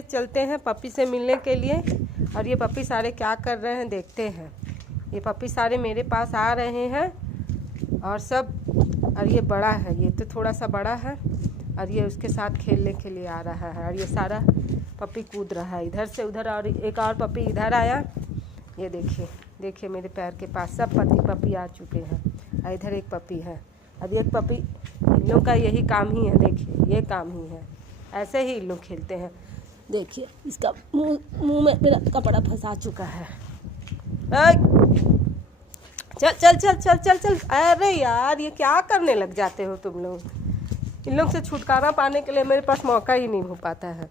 चलिए चलते हैं पपी से मिलने के लिए। और ये पपी सारे क्या कर रहे हैं देखते हैं। ये पपी सारे मेरे पास आ रहे हैं और सब, और ये बड़ा है, ये तो थोड़ा सा बड़ा है और ये उसके साथ खेलने के लिए आ रहा है। और ये सारा पपी कूद रहा है इधर से उधर। और एक और पपी इधर आया, ये देखिए देखिए मेरे पैर के पास सब पपी आ चुके हैं। और इधर एक पपी है, अब एक पपी। इन लोग का यही काम ही है, देखिए ये काम ही है, ऐसे ही इन लोग खेलते हैं। देखिए इसका मुंह में मेरा कपड़ा फंसा चुका है। चल चल चल चल चल चल। अरे यार ये क्या करने लग जाते हो तुम लोग। इन लोग से छुटकारा पाने के लिए मेरे पास मौका ही नहीं हो पाता है।